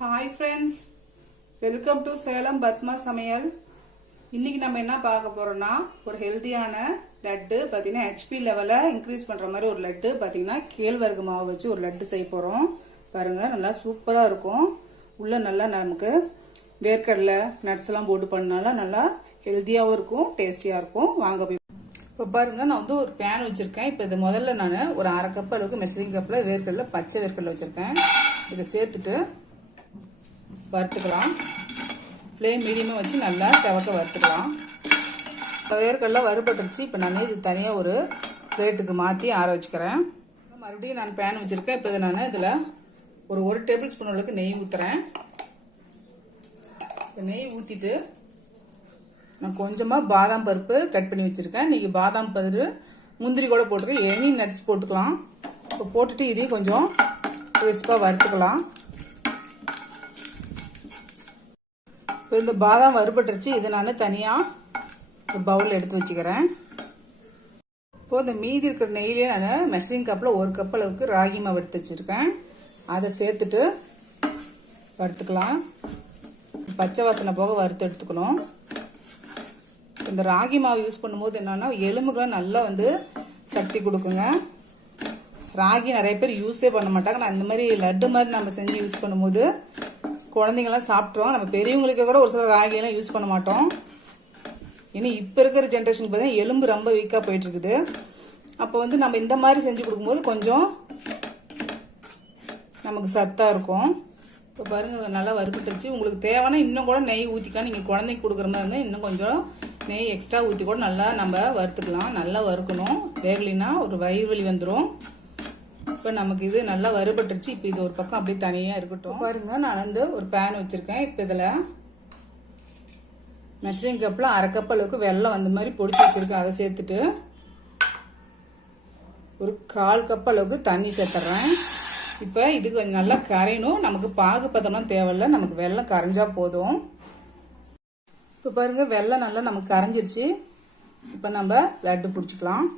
Hi friends welcome to Salem Padma சமையல் இன்னைக்கு நம்ம என்ன பார்க்க போறோம்னா ஒரு ஹெல்தியான லட்டு பார்த்தீங்கன்னா ஹெச்பி லெவலை இன்க்ரீஸ் பண்ற மாதிரி ஒரு லட்டு பார்த்தீங்கன்னா கேழ்வரகு மாவு வச்சு ஒரு லட்டு செய்ய போறோம். பாருங்க நல்லா சூப்பராக இருக்கும். உள்ள நல்லா நமக்கு வேர்க்கடலை நட்ஸ்லாம் போட்டு பண்ணனால நல்லா ஹெல்த்தியாகவும் இருக்கும் டேஸ்டியாக இருக்கும். வாங்க போய் இப்போ பாருங்க நான் வந்து ஒரு பேன் வச்சிருக்கேன். இப்போ இது முதல்ல நான் ஒரு அரை கப் அளவுக்கு மெஷரிங் கப்பில் வேர்க்கடலை பச்சை வேர்க்கடலை வச்சிருக்கேன். இதை சேர்த்துட்டு வறுத்துக்கலாம். ஃப்ளேம் மீடியமாக வச்சு நல்லா செவக்க வறுத்துக்கலாம். இப்போ வறுபட்டுருச்சு. இப்போ நான் இது தனியாக ஒரு பிளேட்டுக்கு மாற்றி ஆற வச்சுக்கிறேன். மறுபடியும் நான் பேன் வச்சுருக்கேன். இப்போ இதை நான் இதில் ஒரு ஒரு டேபிள் ஸ்பூன் அளவுக்கு நெய் ஊற்றுறேன் இப்போ நெய் ஊற்றிட்டு நான் கொஞ்சமாக பாதாம் பருப்பு கட் பண்ணி வச்சுருக்கேன். நீங்கள் பாதாம் பருப்பு முந்திரி கூட போட்டுருக்கேன் எனி நட்ஸ் போட்டுக்கலாம். இப்போ போட்டுட்டு இதையும் கொஞ்சம் கிறிஸ்பாக வறுத்துக்கலாம். இப்போ இந்த பாதாம் வறுபட்டுருச்சு. இதை நான் தனியாக ஒரு எடுத்து வச்சுக்கிறேன். இப்போது இந்த மீதி இருக்கிற நெய்லேயே நான் மெஷரிங் கப்பில் ஒரு கப் அளவுக்கு ராகி மாவு எடுத்து வச்சுருக்கேன். அதை சேர்த்துட்டு வறுத்துக்கலாம். பச்சை வாசனை போக வறுத்து எடுத்துக்கணும். இந்த ராகி மாவு யூஸ் பண்ணும்போது என்னன்னா எலும்புகளை நல்லா வந்து சக்தி கொடுக்குங்க. ராகி நிறைய பேர் யூஸே பண்ண மாட்டாங்க. நான் இந்த மாதிரி லட்டு மாதிரி நம்ம செஞ்சு யூஸ் பண்ணும்போது குழந்தைங்கலாம் சாப்பிட்ருவோம் நம்ம பெரியவங்களுக்கு கூட ஒரு சில ராகியெல்லாம் யூஸ் பண்ண மாட்டோம். ஏன்னா இப்போ இருக்கிற ஜென்ரேஷனுக்கு பார்த்தீங்கன்னா எலும்பு ரொம்ப வீக்காக போயிட்டுருக்குது. அப்போ வந்து நம்ம இந்த மாதிரி செஞ்சு கொடுக்கும்போது கொஞ்சம் நமக்கு சத்தாக இருக்கும். இப்போ பாருங்கள் நல்லா வறுபட்டுருச்சு. உங்களுக்கு தேவைன்னா இன்னும் கூட நெய் ஊற்றிக்கா நீங்கள் குழந்தைக்கு கொடுக்குற மாதிரி இருந்தால் இன்னும் கொஞ்சம் நெய் எக்ஸ்ட்ரா ஊற்றி கூட நல்லா நம்ம வறுத்துக்கலாம். நல்லா வறுக்கணும். வேகலினா ஒரு வயிறு வலி வந்துடும் இப்போ நமக்கு இது நல்லா வறுபட்டுருச்சு. இப்போ இது ஒரு பக்கம் அப்படியே தனியாக இருக்கட்டும். பாருங்க நான் வந்து ஒரு பேன் வச்சுருக்கேன். இப்போ இதில் மெஷரிங் கப்பில் அரை கப் அளவுக்கு வெள்ளம் வந்த மாதிரி பொடிச்சு வச்சுருக்கேன். அதை சேர்த்துட்டு ஒரு கால் கப் அளவுக்கு தண்ணி சேர்த்துட்றேன் இப்போ இது கொஞ்சம் நல்லா கரையணும். நமக்கு பாகு பதம்லாம் தேவையில்ல. நமக்கு வெள்ளம் கரைஞ்சா போதும். இப்போ பாருங்க வெள்ளம் நல்லா நமக்கு கரைஞ்சிருச்சு. இப்போ நம்ம லட்டு பிடிச்சிக்கலாம்.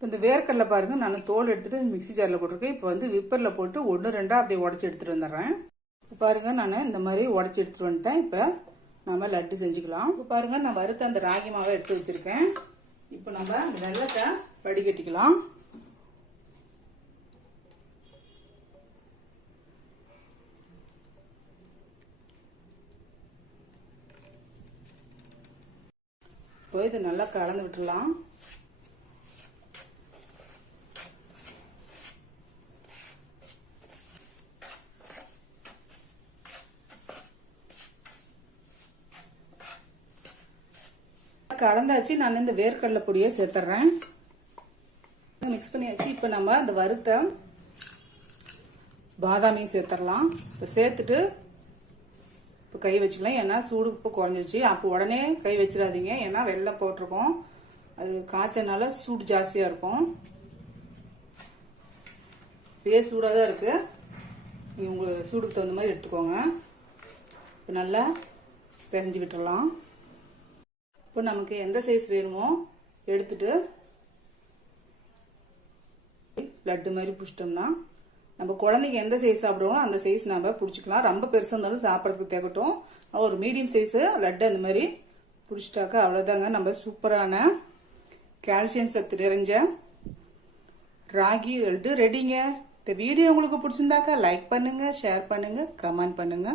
இப்போ இந்த வேர்க்கடலை பாருங்க நான் தோல் எடுத்துட்டு மிக்சி ஜாரில் போட்டிருக்கேன். இப்போ வந்து விப்பரில் போட்டு ஒன்று ரெண்டாக அப்படியே உடச்சி எடுத்துட்டு வந்துடுறேன். இப்போ பாருங்க நான் இந்த மாதிரி உடச்சி எடுத்துட்டு வந்துட்டேன். இப்போ நம்ம லட்டு செஞ்சுக்கலாம். இப்போ பாருங்க நான் வறுத்த அந்த ராகி மாவை எடுத்து வச்சிருக்கேன். இப்போ நம்ம அந்த வெள்ளத்தை வடிகட்டிக்கலாம். இப்போ இது நல்லா கலந்து விட்டுடலாம். கலந்தாச்சு. நான் இந்த வேர்க்கடலை பொடியை சேர்த்துறேன். மிக்ஸ் பண்ணியாச்சு. இப்போ நம்ம அந்த வறுத்த பாதாமையும் சேர்த்துடலாம் இப்போ சேர்த்துட்டு இப்போ கை வச்சுக்கலாம். ஏன்னா சூடு இப்போ குறைஞ்சிருச்சு. அப்போ உடனே கை வச்சிடாதீங்க. ஏன்னா வெள்ளம் போட்டிருக்கோம். அது காய்ச்சனால சூடு ஜாஸ்தியாக இருக்கும். இப்பயே சூடாக தான் இருக்குது நீங்கள் உங்களுக்கு சூடுக்கு தகுந்த மாதிரி எடுத்துக்கோங்க. இப்போ நல்லா பிசைஞ்சு விட்டுடலாம் இப்போ நமக்கு எந்த சைஸ் வேணுமோ எடுத்துட்டு லட்டு மாதிரி பிடிச்சிட்டோம்னா நம்ம குழந்தைங்க எந்த சைஸ் சாப்பிடுவோம் அந்த சைஸ் நம்ம பிடிச்சிக்கலாம். ரொம்ப பெருசாக இருந்தாலும் சாப்பிட்றதுக்கு தேக்கட்டும். ஒரு மீடியம் சைஸு லட்டு அந்த மாதிரி பிடிச்சிட்டாக்கா அவ்வளோதாங்க நம்ம சூப்பரான கால்சியம் சத்து நிறைஞ்ச ராகி லட்டு ரெடிங்க இந்த வீடியோ உங்களுக்கு பிடிச்சிருந்தாக்கா லைக் பண்ணுங்க ஷேர் பண்ணுங்க கமெண்ட் பண்ணுங்க.